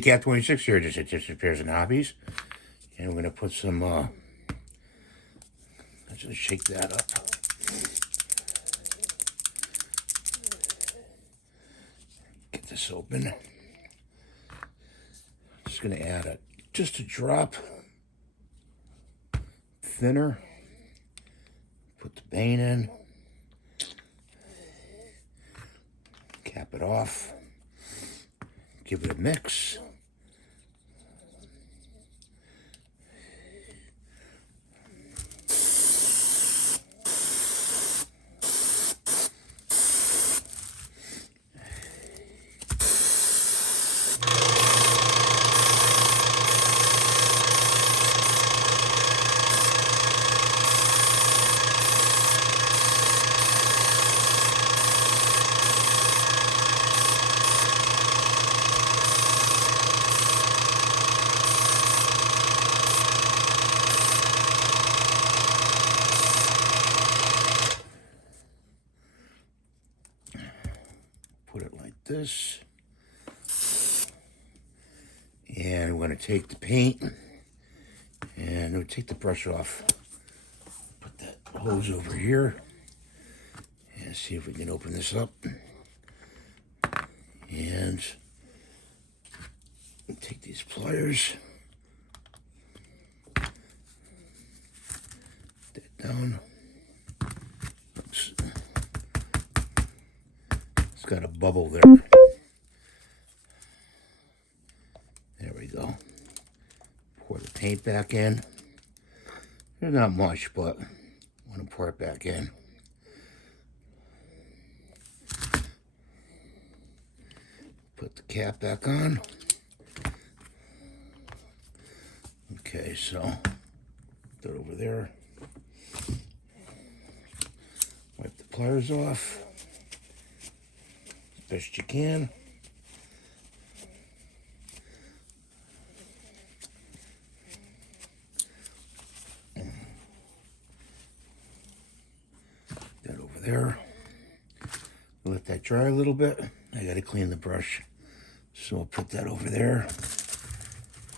Cat 26 here, just at Repairs and Hobbies. And we're going to put some, let's just shake that up. Get this open. Just going to add just a drop thinner. Put the bane in. Cap it off. Give it a mix. Put it like this. And we're going to take the paint and we'll take the brush off. Put that hose over here and see if we can open this up. And take these pliers. Put that down. Oops. It's got a bubble there. There we go. Pour the paint back in. There's not much, but I want to pour it back in. Put the cap back on. Okay, so put it over there. Wipe the pliers off as best you can. That over there. Let that dry a little bit. I gotta clean the brush. So I'll put that over there.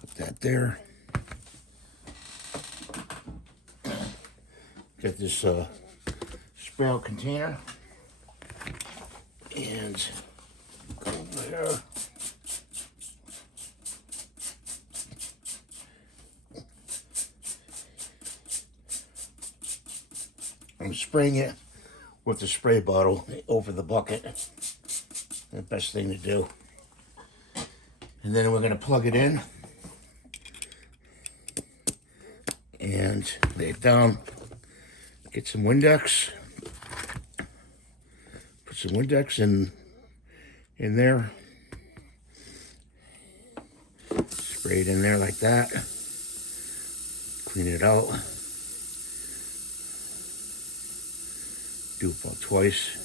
Put that there. Got this spray out container. And go over there. I'm spraying it with the spray bottle over the bucket. The best thing to do. And then we're going to plug it in and lay it down. Get some Windex. Put some Windex in there. Spray it in there like that. Clean it out. Do it about twice.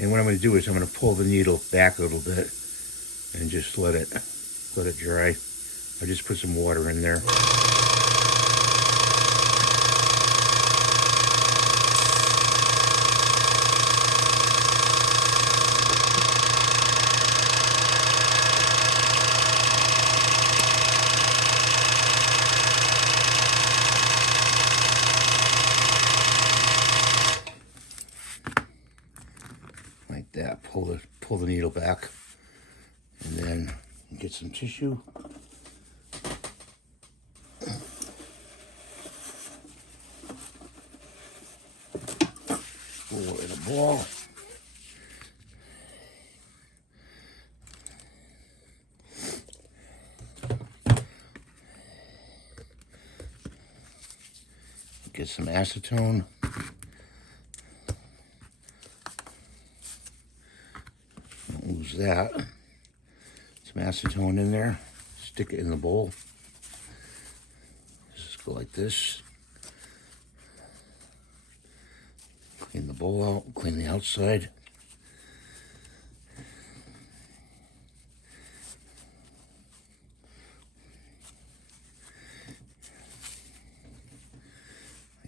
And what I'm going to do is I'm going to pull the needle back a little bit and just let it dry. I just put some water in there. Like that. Pull the needle back, and then get some tissue. Roll it in a ball. Get some acetone. Don't lose that. Some acetone in there. Stick it in the bowl. Go like this. Clean the bowl out, clean the outside.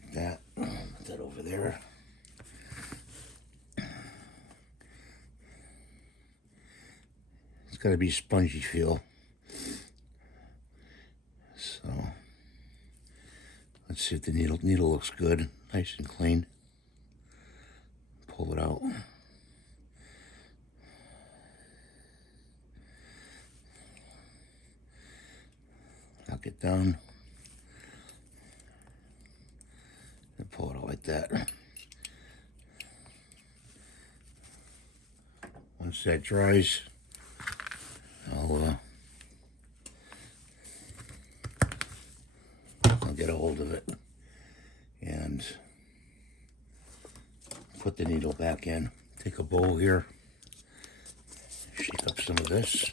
Like that. Put that over there. It's got to be spongy feel. So let's see if the needle looks good, nice and clean. Pull it out. Knock it down. And pull it out like that. Once that dries, I'll get a hold of it and put the needle back in. Take a bowl here, shake up some of this.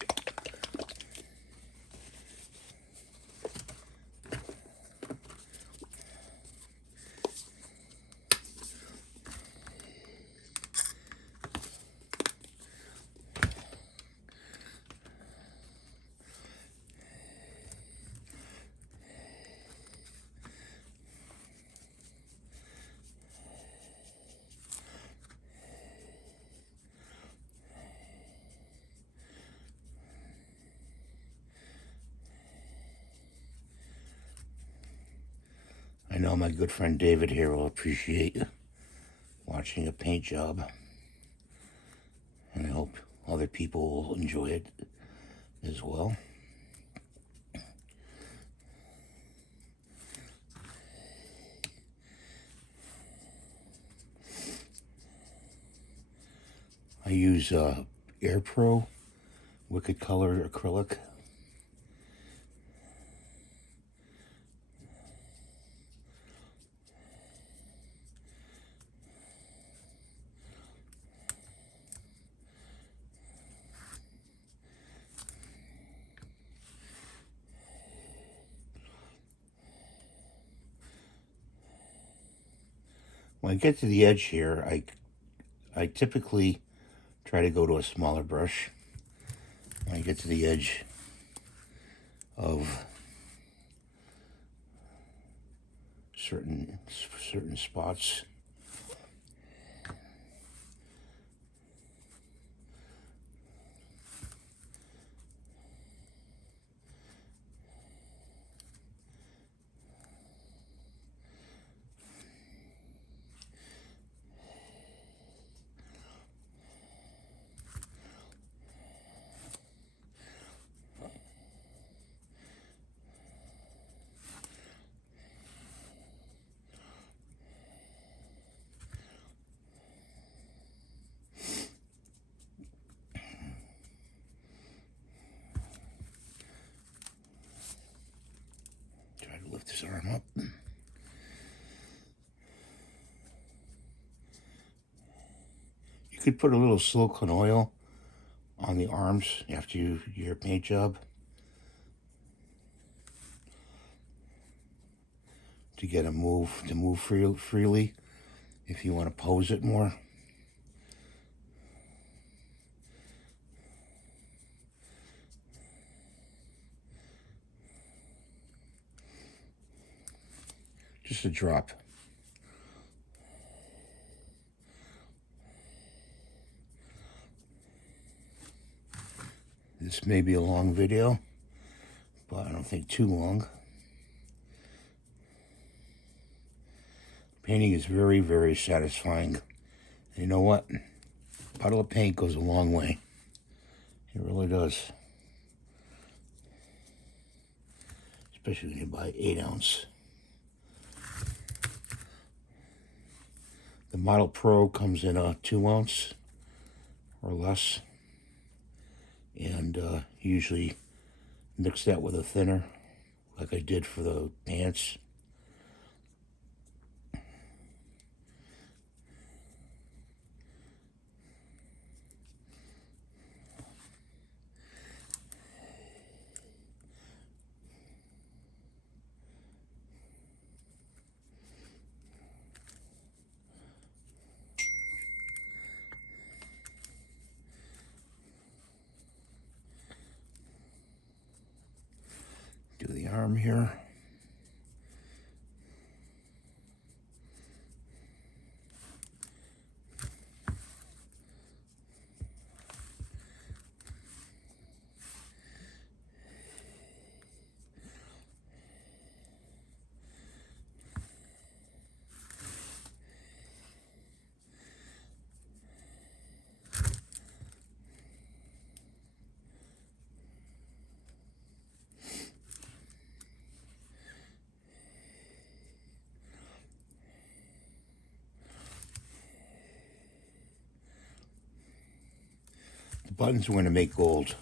I know my good friend David here will appreciate watching a paint job, and I hope other people will enjoy it as well. I use Air Pro Wicked Color acrylic. When I get to the edge here, I typically try to go to a smaller brush. When I get to the edge of certain spots, try to lift this arm up. You could put a little silicone oil on the arms after your paint job to get it to move freely if you want to pose it more. Just a drop. This may be a long video, but I don't think too long. Painting is very, very satisfying. And you know what? A bottle of paint goes a long way. It really does. Especially when you buy 8-ounce. The Model Pro comes in a 2-ounce or less. And usually mix that with a thinner, like I did for the pants. arm here. The buttons are going to make gold,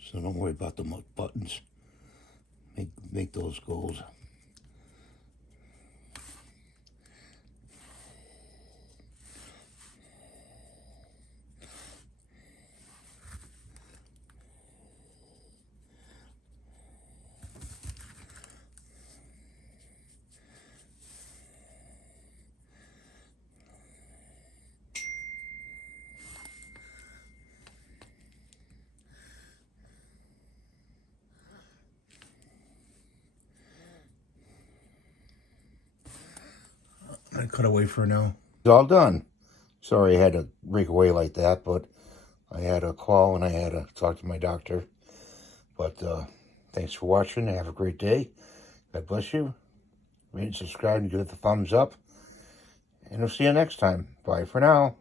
so don't worry about the buttons. Make those gold. I'm going to cut away for now. It's all done. Sorry I had to break away like that, but I had a call and I had to talk to my doctor. But thanks for watching. Have a great day. God bless you. Rate and subscribe and give it the thumbs up. And we'll see you next time. Bye for now.